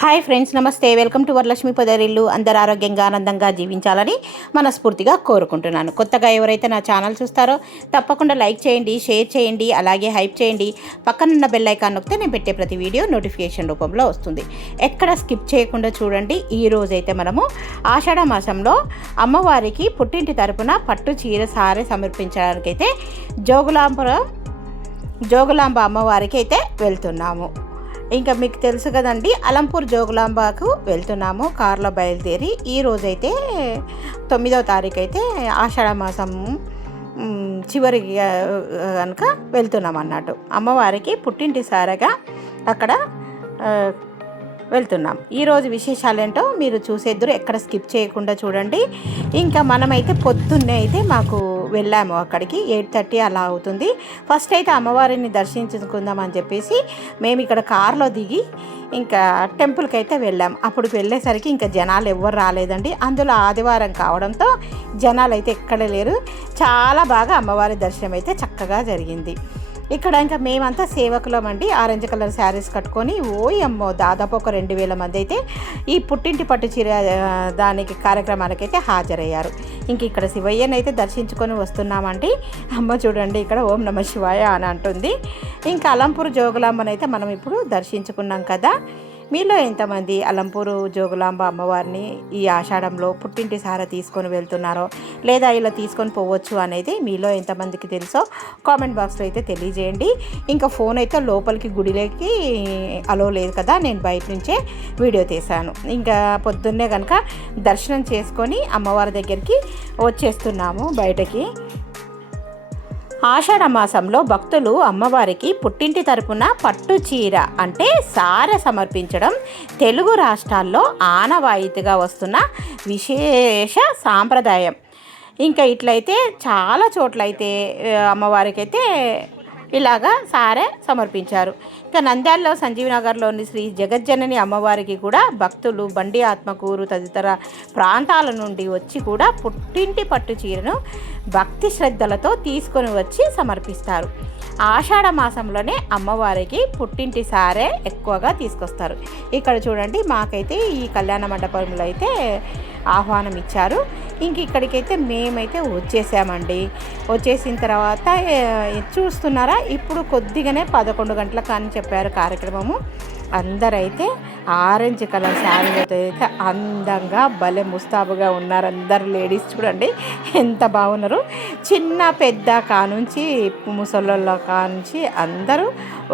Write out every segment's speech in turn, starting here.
Hi friends, నమస్తే. Welcome to Varalakshmi Podarillu. అందరు ఆరోగ్యంగా ఆనందంగా జీవించాలని మనస్ఫూర్తిగా కోరుకుంటున్నాను. కొత్తగా ఎవరైతే నా ఛానల్ చూస్తారో తప్పకుండా లైక్ చేయండి, షేర్ చేయండి, అలాగే హైప్ చేయండి. పక్కనున్న బెల్ ఐకాన్ నొక్కితే నేను పెట్టే ప్రతి వీడియో నోటిఫికేషన్ రూపంలో వస్తుంది. ఎక్కడ స్కిప్ చేయకుండా చూడండి. ఈ రోజైతే మనము ఆషాఢ మాసంలో అమ్మవారికి పుట్టింటి తరపున పట్టు చీర సారె సమర్పించడానికైతే జోగులాంబ అమ్మవారికి అయితే వెళ్తున్నాము. ఇంకా మీకు తెలుసు కదండి, అలంపూర్ జోగులాంబకు వెళ్తున్నాము కారులో బయలుదేరి. ఈ రోజైతే 9వ తారీఖు అయితే ఆషాఢ మాసం చివరి కనుక వెళ్తున్నాం అన్నట్టు. అమ్మవారికి పుట్టింటి సారగా అక్కడ వెళ్తున్నాం. ఈరోజు విశేషాలు ఏంటో మీరు చూసేద్దరు, ఎక్కడ స్కిప్ చేయకుండా చూడండి. ఇంకా మనమైతే పొద్దున్నే అయితే మాకు వెళ్ళాము అక్కడికి. 8:30 అలా అవుతుంది. ఫస్ట్ అయితే అమ్మవారిని దర్శించుకుందామని చెప్పేసి మేము ఇక్కడ కారులో దిగి ఇంకా టెంపుల్కి అయితే వెళ్ళాము. అప్పుడు వెళ్ళేసరికి ఇంకా జనాలు ఎవ్వరు రాలేదండి. అందులో ఆదివారం కావడంతో జనాలు అయితే ఎక్కడ లేరు. చాలా బాగా అమ్మవారి దర్శనం అయితే చక్కగా జరిగింది. ఇక్కడ ఇంకా మేమంతా సేవకులం అండి. ఆరెంజ్ కలర్ శారీస్ కట్టుకొని అమ్మో దాదాపు ఒక 2000 మంది అయితే ఈ పుట్టింటి పట్టు చీర దానికి కార్యక్రమాలకైతే హాజరయ్యారు. ఇంక ఇక్కడ శివయ్యని అయితే దర్శించుకొని వస్తున్నామండి. అమ్మ చూడండి ఇక్కడ ఓం నమ శివాయ అని అంటుంది. ఇంకా అలంపూర్ జోగులాంబను అయితే మనం ఇప్పుడు దర్శించుకున్నాం కదా. మీలో ఎంతమంది అలంపూరు జోగులాంబ అమ్మవారిని ఈ ఆషాఢంలో పుట్టింటి సార తీసుకొని వెళ్తున్నారో, లేదా ఇలా తీసుకొని పోవచ్చు అనేది మీలో ఎంతమందికి తెలుసో కామెంట్ బాక్స్లో అయితే తెలియజేయండి. ఇంకా ఫోన్ అయితే లోపలికి గుడిలోకి అలో లేదు కదా, నేను బయట నుంచే వీడియో తీశాను. ఇంకా పొద్దున్నే కనుక దర్శనం చేసుకొని అమ్మవారి దగ్గరికి వచ్చేస్తున్నాము బయటకి. ఆషాఢ మాసంలో భక్తులు అమ్మవారికి పుట్టింటి తరపున పట్టు చీర అంటే సారె సమర్పించడం తెలుగు రాష్ట్రాల్లో ఆనవాయితీగా వస్తున్న విశేష సాంప్రదాయం. ఇంకా ఇట్లయితే చాలా చోట్లయితే అమ్మవారికి అయితే ఇలాగా సారె సమర్పించారు. ఇంకా నంద్యాలలో సంజీవనగర్లోని శ్రీ జగజ్జనని అమ్మవారికి కూడా భక్తులు బండి ఆత్మకూరు తదితర ప్రాంతాల నుండి వచ్చి కూడా పుట్టింటి పట్టు చీరను భక్తి శ్రద్ధలతో తీసుకొని వచ్చి సమర్పిస్తారు. ఆషాఢ మాసంలోనే అమ్మవారికి పుట్టింటి సారే ఎక్కువగా తీసుకొస్తారు. ఇక్కడ చూడండి, మాకైతే ఈ కళ్యాణ మండపంలో అయితే ఆహ్వానం ఇచ్చారు. ఇంక ఇక్కడికైతే మేమైతే వచ్చేసామండి. వచ్చేసిన తర్వాత చూస్తున్నారా, ఇప్పుడు కొద్దిగానే 11 గంటలకు అని చెప్పారు కార్యక్రమము. అందరైతే ఆరెంజ్ కలర్ శారీలతో అయితే అందంగా భలే ముస్తాబుగా ఉన్నారు. అందరు లేడీస్ చూడండి ఎంత బాగున్నారు. చిన్న పెద్ద కానుంచి ముసళ్ళ కానుంచి అందరూ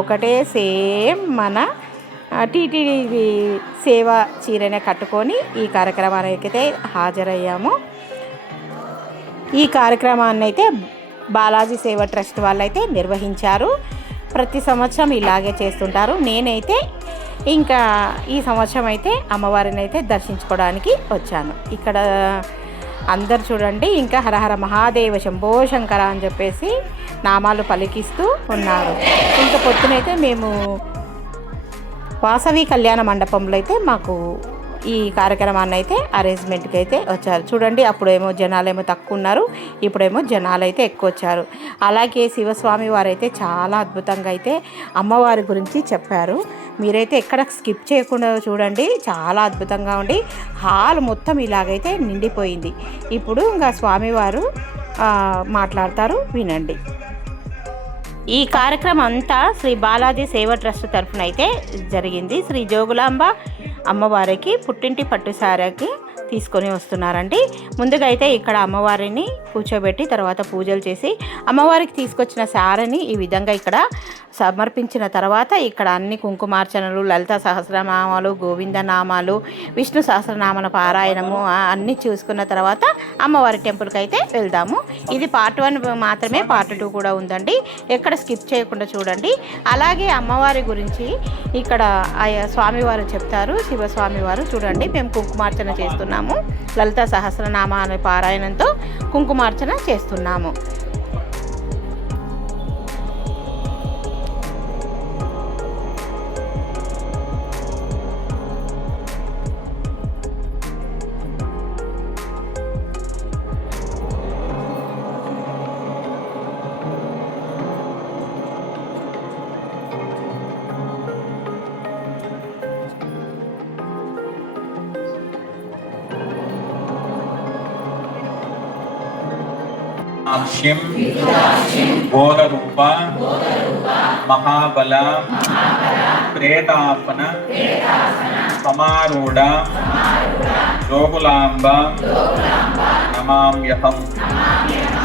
ఒకటే సేమ్ మన టీటీడీ సేవ చీరనే కట్టుకొని ఈ కార్యక్రమానికి అయితే హాజరయ్యాము. ఈ కార్యక్రమాన్ని అయితే బాలాజీ సేవ ట్రస్ట్ వాళ్ళైతే నిర్వహించారు. ప్రతి సంవత్సరం ఇలాగే చేస్తుంటారు. నేనైతే ఇంకా ఈ సంవత్సరం అయితే అమ్మవారిని అయితే దర్శించుకోవడానికి వచ్చాను. ఇక్కడ అందరు చూడండి ఇంకా హరహర మహాదేవ శంభో శంకర అని చెప్పేసి నామాలు పలికిస్తూ ఉన్నారు. ఇంకా పొద్దునైతే మేము వాసవి కళ్యాణ మండపంలో అయితే మాకు ఈ కార్యక్రమాన్ని అయితే అరేంజ్మెంట్కి అయితే వచ్చారు. చూడండి, అప్పుడేమో జనాలేమో తక్కువ ఉన్నారు, ఇప్పుడేమో జనాలు అయితే ఎక్కువ వచ్చారు. అలాగే శివస్వామి వారైతే చాలా అద్భుతంగా అయితే అమ్మవారి గురించి చెప్పారు. మీరైతే ఎక్కడ స్కిప్ చేయకుండా చూడండి, చాలా అద్భుతంగా ఉండి హాల్ మొత్తం ఇలాగైతే నిండిపోయింది. ఇప్పుడు ఇంకా స్వామివారు మాట్లాడతారు, వినండి. ఈ కార్యక్రమం అంతా శ్రీ బాలాజీ సేవ ట్రస్ట్ తరఫున అయితే జరిగింది. శ్రీ జోగులాంబ అమ్మవారికి పుట్టింటి పట్టు సారకి తీసుకొని వస్తున్నారండి. ముందుగా అయితే ఇక్కడ అమ్మవారిని కూర్చోబెట్టి తర్వాత పూజలు చేసి అమ్మవారికి తీసుకొచ్చిన సారని ఈ విధంగా ఇక్కడ సమర్పించిన తర్వాత ఇక్కడ అన్ని కుంకుమార్చనలు, లలిత సహస్రనామాలు, గోవిందనామాలు, విష్ణు సహస్రనామాల పారాయణము అన్నీ చూసుకున్న తర్వాత అమ్మవారి టెంపుల్కి అయితే వెళ్దాము. ఇది పార్ట్ 1 మాత్రమే, పార్ట్ 2 కూడా ఉందండి. ఎక్కడ స్కిప్ చేయకుండా చూడండి. అలాగే అమ్మవారి గురించి ఇక్కడ స్వామివారు చెప్తారు. శివస్వామి వారు చూడండి, మేము కుంకుమార్చన చేస్తున్నాము. లలిత సహస్రనామాల పారాయణంతో కుంకుమార్చన చేస్తున్నాము. అక్షిం ఘోరరూప మహాబల ప్రేతాపన సమారూఢ జోగులాంబ నమామ్యహం.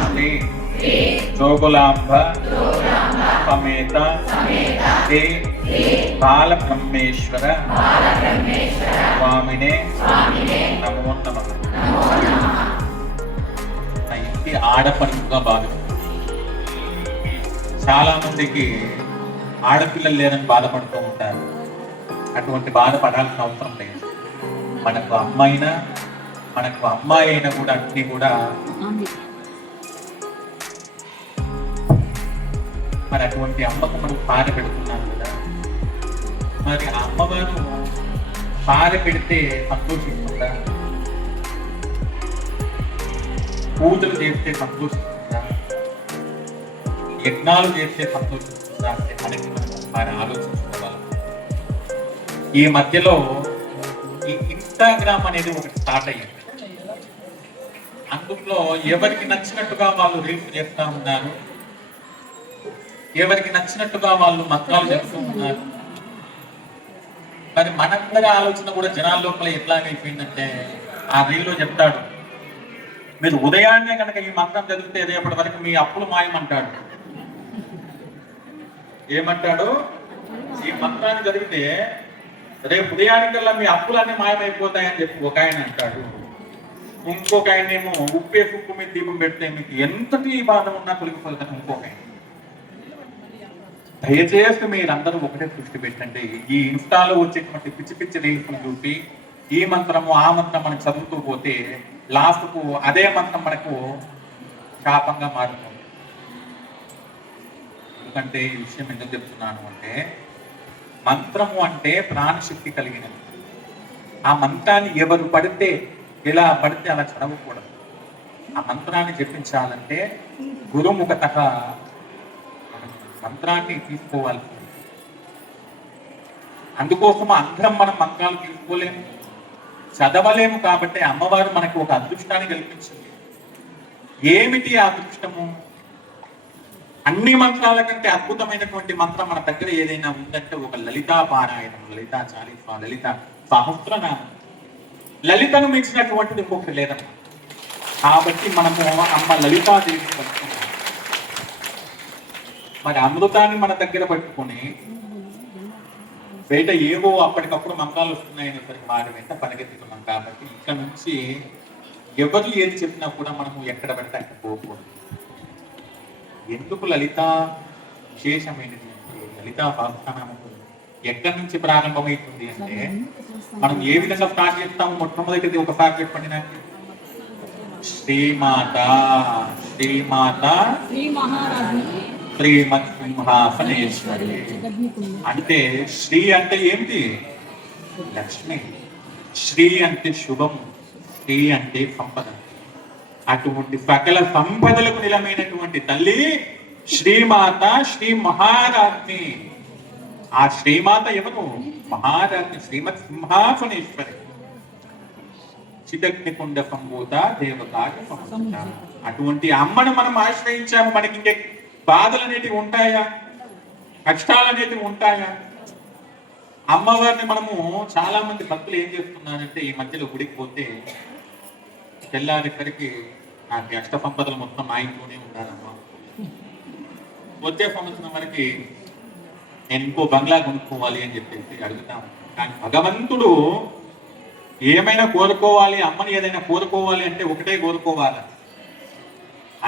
శ్రీ జోగులాంబ సమేత శ్రీ బాలబ్రహ్మేశ్వర స్వామినే నమో నమః. ఇంటి ఆడపడుపుగా భావిస్తుంది. చాలా మందికి ఆడపిల్లలు లేరని బాధపడుతూ ఉంటారు. అటువంటి బాధపడాల్సిన అవసరం లేదు. మనకు అమ్మాయినా మనకు అమ్మాయి అయినా కూడా అన్ని కూడా మరి అటువంటి అమ్మకు మనం పార పెడుతున్నాం కదా. మరి ఆ అమ్మవారు పార పెడితే సంతోషిస్తుందా? పూజలు చేస్తే సంతోషిస్తుందా? యజ్ఞాలు చేస్తే సంతోషిస్తుందా అంటే మనకి మనం ఒకసారి ఆలోచించుకోవాలి. ఈ మధ్యలో ఈ ఇన్స్టాగ్రామ్ అనేది ఒకటి స్టార్ట్ అయ్యింది. అందులో ఎవరికి నచ్చినట్టుగా వాళ్ళు రీల్స్ చేస్తూ ఉన్నారు, ఎవరికి నచ్చినట్టుగా వాళ్ళు మంత్రాలు చెప్తూ ఉన్నారు. మరి మనందరి ఆలోచన కూడా జనాల లోపల ఎట్లాగైపోయిందంటే, ఆ రీల్లో చెప్తాడు, మీరు ఉదయాన్నే కనుక ఈ మంత్రం చదివితే రేపటి వరకు మీ అప్పులు మాయమంటాడు. ఏమంటాడు? ఈ మంత్రాన్ని చదివితే రేపు ఉదయానికల్లా మీ అప్పులన్నీ మాయమైపోతాయని చెప్పి ఒక ఆయన అంటాడు. ఇంకొక ఆయన ఏమో ఉప్పే ఉప్పు మీద దీపం పెడితే మీకు ఎంతటి బాధ ఉన్నా తొలగిపోతాను ఇంకొక ఆయన. దయచేసి మీరందరూ ఒకటే దృష్టి పెట్టండి. ఈ ఇన్స్టాలో వచ్చేటువంటి పిచ్చి పిచ్చి రీల్స్ చూసి ఈ మంత్రము ఆ మంత్రం మనం చదువుతూ పోతే లాస్ట్కు అదే మంత్రం మనకు శాపంగా మారుతుంది. ఎందుకంటే ఈ విషయం ఎందుకు చెప్తున్నాను అంటే, మంత్రము అంటే ప్రాణశక్తి కలిగినది. ఆ మంత్రాన్ని ఎవరు పడితే ఎలా పడితే అలా చదవకూడదు. ఆ మంత్రాన్ని జపించాలంటే గురుముఖత మంత్రాన్ని తీసుకోవాలి. అందుకోసం అందరం మనం మంత్రాలు తీసుకోలేము, చదవలేము. కాబట్టి అమ్మవారు మనకు ఒక అదృష్టాన్ని కల్పించింది. ఏమిటి ఆ అదృష్టము? అన్ని మంత్రాల కంటే అద్భుతమైనటువంటి మంత్రం మన దగ్గర ఏదైనా ఉందంటే ఒక లలితా పారాయణం, లలితా చాలీస, లలిత సహస్రనామం. లలితను మించినటువంటిది ఇంకొకటి లేదమ్మా. కాబట్టి మనము అమ్మ లలితాదేవి పట్టుకున్నాం. మరి అమృతాన్ని మన దగ్గర పట్టుకొని బయట ఏవో అప్పటికప్పుడు మంత్రాలు వస్తున్నాయనేసరికి వారి వెంట పరిగెత్తుతున్నాం. కాబట్టి ఇక్కడ నుంచి ఎవరు ఏది చెప్పినా కూడా మనము ఎక్కడ పడితే అక్కడ పోకూడదు. ఎందుకు లలిత విశేషమైనది అంటే, లలితా సహస్రనామం ఎక్కడి నుంచి ప్రారంభమవుతుంది అంటే, మనం ఏ విధంగా స్టార్ట్ చేస్తాము? మొట్టమొదటిది ఒకసారి చెప్పండి నాకు. శ్రీమాత శ్రీమాత శ్రీమత్ సింహాసనేశ్వరి. అంటే శ్రీ అంటే ఏంటి? లక్ష్మి. శ్రీ అంటే శుభం, శ్రీ అంటే సంపద. అటువంటి సకల సంపదలకు నిలమైనటువంటి తల్లి శ్రీమాత, శ్రీ మహారాజ్ని. ఆ శ్రీమాత ఎవరు? మహారాజ్ని, శ్రీమత్ సింహాసనేశ్వరి. చిదగ్నికుండ సంభూత దేవతాకి సంభూత. అటువంటి అమ్మను మనం ఆశ్రయించాము. మనకి ఇంకే బాధలు అనేటివి ఉంటాయా? కష్టాలు అనేటివి ఉంటాయా? అమ్మవారిని మనము చాలా మంది భక్తులు ఏం చేస్తున్నారంటే, ఈ మధ్యలో గుడికి పోతే తెల్లారిసరికి నాకు అష్ట సంపదలు మొత్తం మా ఇంట్లోనే ఉండాలమ్మా, వచ్చే సంవత్సరం వరకు నేను ఇంకో బంగ్లా కొనుక్కోవాలి అని చెప్పేసి అడుగుతాము. కానీ భగవంతుడు ఏమైనా కోరుకోవాలి, అమ్మని ఏదైనా కోరుకోవాలి అంటే ఒకటే కోరుకోవాలి.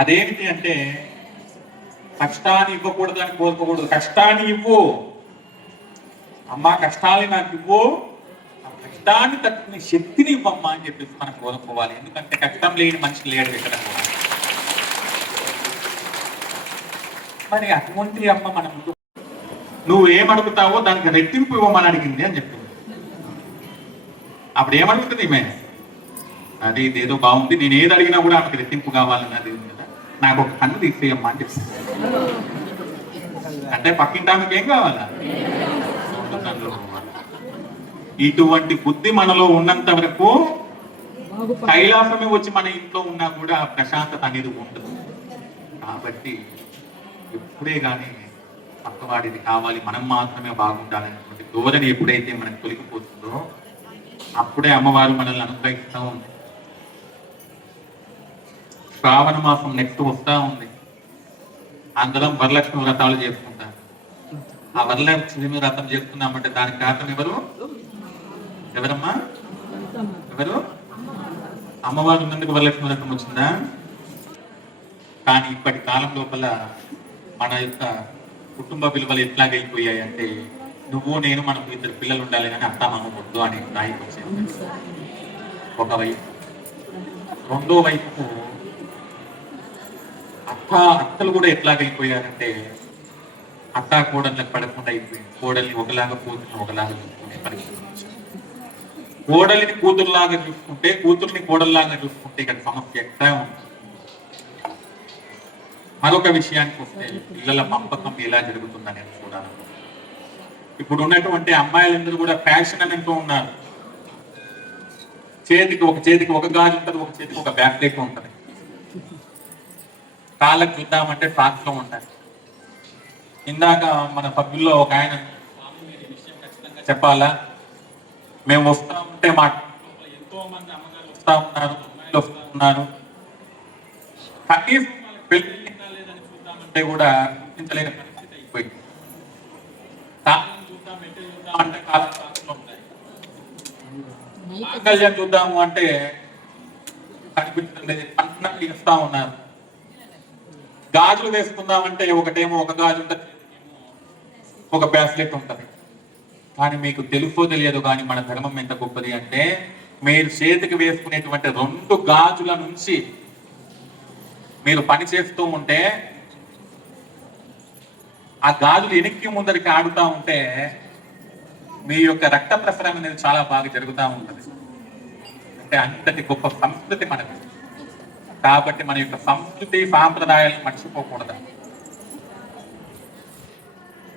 అదేమిటి అంటే, కష్టాన్ని ఇవ్వకూడదు అని కోరుకోకూడదు. కష్టాన్ని ఇవ్వు అమ్మా, కష్టాన్ని నాకు ఇవ్వు, కష్టాన్ని తట్టుకునే శక్తిని ఇవ్వమ్మా అని చెప్పేసి మనం కోరుకోవాలి. ఎందుకంటే కష్టం లేని మనిషి లేడు ఇక్కడ కూడా. మరి అటువంటి అమ్మ మనం నువ్వు ఏమడుగుతావో దానికి రెట్టింపు ఇవ్వమని అడిగింది అని చెప్పింది. అప్పుడు ఏమడుగుతుంది ఈమె? అది ఇదేదో బాగుంది, నేను ఏది అడిగినా కూడా ఆమెకు రెట్టింపు కావాలన్నది ఉంది కదా, నాకు ఒక కన్ను తీసేయమ్మా అని చెప్పింది. అంటే పక్కింటి ఆమెకి ఏం కావాలా? ఇటువంటి బుద్ధి మనలో ఉన్నంత వరకు కైలాసమే వచ్చి మన ఇంట్లో ఉన్నా కూడా ప్రశాంతత అనేది ఉండదు. కాబట్టి ఎప్పుడే కానీ పక్కవాడిది కావాలి, మనం మాత్రమే బాగుండాలనేటువంటి ధోరణి ఎప్పుడైతే మనకు తొలగిపోతుందో అప్పుడే అమ్మవారు మనల్ని అనుగ్రహిస్తూ ఉంది. శ్రావణ మాసం నెక్స్ట్ వస్తూ ఉంది. అందరం వరలక్ష్మి వ్రతాలు చేసుకుంటాం. ఆ వరలక్ష్మి వ్రతం చేసుకున్నామంటే దానికి కారణం ఎవరమ్మా? ఎవరు? అమ్మవారు ఉన్నందుకు వరలక్ష్మి వ్రతం వచ్చిందా? కానీ ఇప్పటి కాలం లోపల మన యొక్క కుటుంబ విలువలు ఎట్లాగైపోయాయి అంటే, నువ్వు నేను మనకు 2 పిల్లలు ఉండాలి కానీ అత్త మామ వద్దు అని స్థాయికి వచ్చేది ఒకవైపు. రెండో వైపు అత్తలు కూడా ఎట్లాగైపోయారంటే అత్త కోడళ్ళకి పడకుండా అయిపోయింది. కోడల్ని ఒకలాగా కూతుర్ని ఒకలాగా చూసుకునే పరిస్థితి వచ్చింది. కోడలిని కూతురులాగా చూసుకుంటే, కూతుర్ని కోడల్లాగా చూసుకుంటే ఇక్కడ సమస్య ఎక్కడా ఉంది. మరొక విషయానికి వస్తే పిల్లల పంపకం ఎలా జరుగుతుందనేది చూడాలి. ఇప్పుడు ఉన్నటువంటి అమ్మాయిలందరూ కూడా ఫ్యాషన్ అని అంటూ ఉన్నారు. చేతికి ఒక గాజు ఉంటుంది, ఒక చేతికి ఒక బ్యాక్లెట్ ఉంటుంది. కాళ్ళకు చూద్దామంటే ఫ్రాక్స్ లో ఉంటాయి. ఇందాక మన పబ్బుల్లో ఒక ఆయన ఖచ్చితంగా చెప్పాలా, మేము వస్తా ఉంటే మా ఎంతో మంది అమ్మగారు వస్తా ఉన్నారు, అమ్మాయిలు వస్తా ఉన్నారు, కనీసం పెళ్లి లేదని చూద్దామంటే కూడా చింతలేని పరిస్థితి అయిపోయింది. చూద్దాం అంటే కాలం ఫ్రాక్స్ లో ఉంటాయి. మాంగళ్యం చూద్దాము అంటే కనిపించలేదు, పంటలు ఇస్తా ఉన్నారు. గాజులు వేసుకుందామంటే ఒకటేమో ఒక గాజు ఉంటుంది, ఒక బ్రాస్లెట్ ఉంటుంది. కానీ మీకు తెలుసో తెలియదు కానీ మన ధర్మం ఎంత గొప్పది అంటే, మీరు చేతికి వేసుకునేటువంటి 2 గాజుల నుంచి మీరు పని చేస్తూ ఉంటే ఆ గాజులు వెనక్కి ముందరికి ఆడుతూ ఉంటే మీ యొక్క రక్త ప్రసరణ అనేది చాలా బాగా జరుగుతూ ఉంటుంది. అంటే అంతటి గొప్ప సంస్కృతి మనది. కాబట్టి మన యొక్క సంస్కృతి సాంప్రదాయాలను మర్చిపోకూడదు.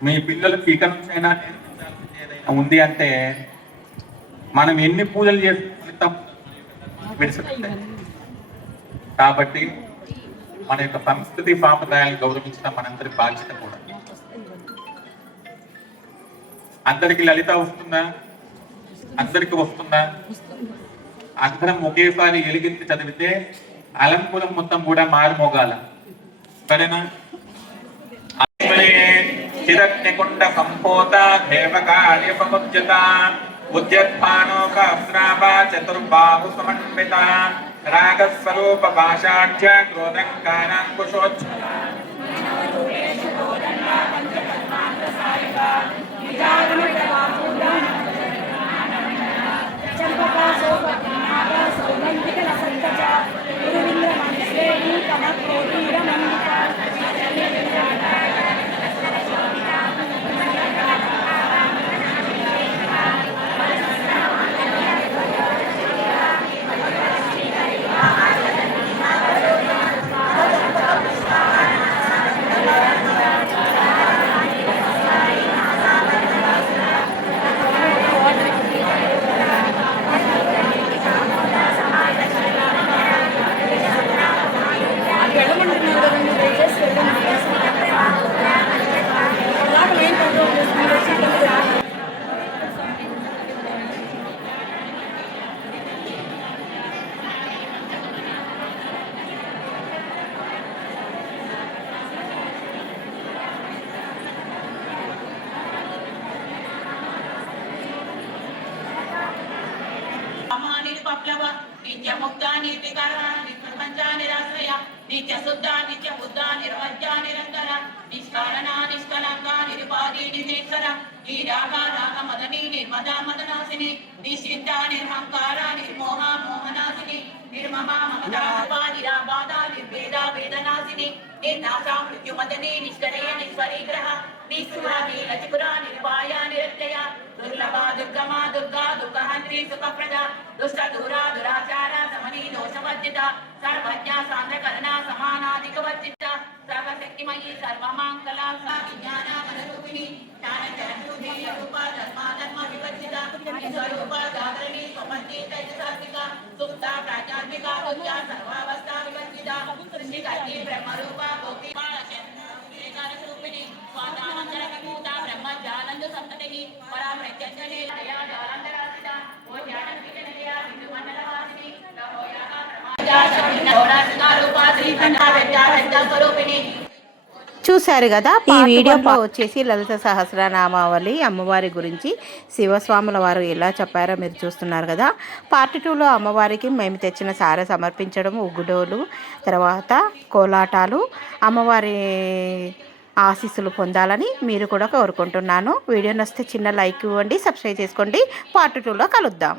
మీ పిల్లలకి ఇక నుంచి అయినా ఏదైనా ఉంది అంటే, మనం ఎన్ని పూజలు చేస్తాం విడిచిపెట్టాలి. కాబట్టి మన యొక్క సంస్కృతి సాంప్రదాయాలను గౌరవించడం మనందరి బాధ్యత కూడా. అందరికి లలిత వస్తుందా? అందరికి వస్తుందా? అందరం ఒకేసారి ఎలిగించి చదివితే అలంకులం మొత్తం కూడా మారుమోగాల. సరేనా? చిరగ్నికుండ సంపోత దేవకార్యపముజ్యత ఉద్యత్మానోక అస్రాప చతుర్బాహు సమన్విత రాగస్వరూప భాషాఢ్య క్రోధంకారాంకుశోచ్చ నిత్య ముక్త నీతికర నిత్య నిరాశ్రయ నిత్య శుద్ధ నిత్య బుద్ధ నిర్వజ్ఞ నిరంతర నిష్కారణ నిష్కలంక నిరుపాధి నిధేశ్వర నీరాగ రాగ మదనీ నిర్మద మదనాశిని నిశ్చిత్త నిర్హంకార నిర్మోహ మోహనాశిని నిర్మమ మమతా నిరాబాధ నిర్వేద వేదనాశిని నిర్నాశ మృత్యుమదనీ నిష్కరయ నిస్వరీగ్రహ నిస్సుర నీలచిపుర నిర్భాయ నిరత్యయ దుర్లభ దుర్గమా దుర్గా దుఃఖహంత్రి సుఖప్రద దుష్ట దూరా దురాచార సమనీ దోషవర్జిత సర్వజ్ఞ సాంద్రకరణ సమానాధికవర్జిత సర్వశక్తిమయీ సర్వమాంకల విజ్ఞాన మనరూపిణి జ్ఞానచరూప ధర్మ ధర్మ వివర్జిత స్వరూప జాగరణి స్వపత్తి తైజసాత్మిక సుప్త ప్రాజ్ఞాత్మిక తుల్య సర్వావస్థ వివర్జిత సృష్టికర్తి బ్రహ్మరూప భోక్తి స్వరూపిణి. చూశారు కదా ఈ వీడియోలో వచ్చేసి లలిత సహస్రనామావళి అమ్మవారి గురించి శివస్వాముల వారు ఎలా చెప్పారో మీరు చూస్తున్నారు కదా. పార్ట్ 2లో అమ్మవారికి మేము తెచ్చిన సారె సమర్పించడం, ఉగ్గుడోలు, తర్వాత కోలాటాలు, అమ్మవారి ఆశీస్సులు పొందాలని మీరు కూడా కోరుకుంటున్నాను. వీడియో నచ్చితే చిన్న లైక్ ఇవ్వండి, సబ్స్క్రైబ్ చేసుకోండి. పార్ట్ 2లో కలుద్దాం.